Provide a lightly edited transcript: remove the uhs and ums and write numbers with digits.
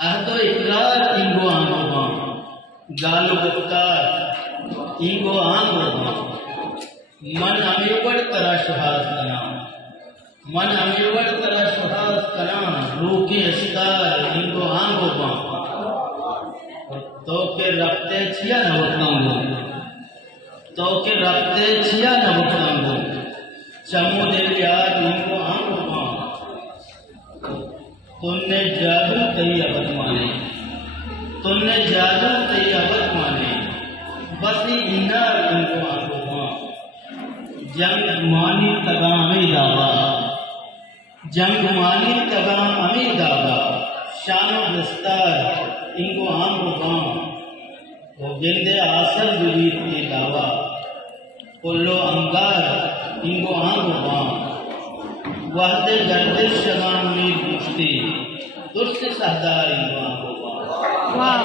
ahdo ikrar ingo angoba galu guftar ingo angoba मन अमेवड़ तरा सुहास कना मन अमेवड़ तरा सुहास कना रूके अस्कार इनको आंगोबा तो के रखते छिया न बकांगो तो के रखते छिया न बकांगो चमो दे याद इनको आंगोबा तुमने जादू कई अबद माने तुमने जादू कई अबद माने बसी इन्ना इनको आंगोबा जंग मानी तगा अमी दावा जंग मानी तगा अमी दावा शानो दस्तार इनको आम रुबां वो गिंदे आसर जुबीत की दावा कुल्लो अंगार इनको आम रुबां वहदे गर्दिश शगान मीर पुश्ती दुष्ट सहदार इनको आम रुबां।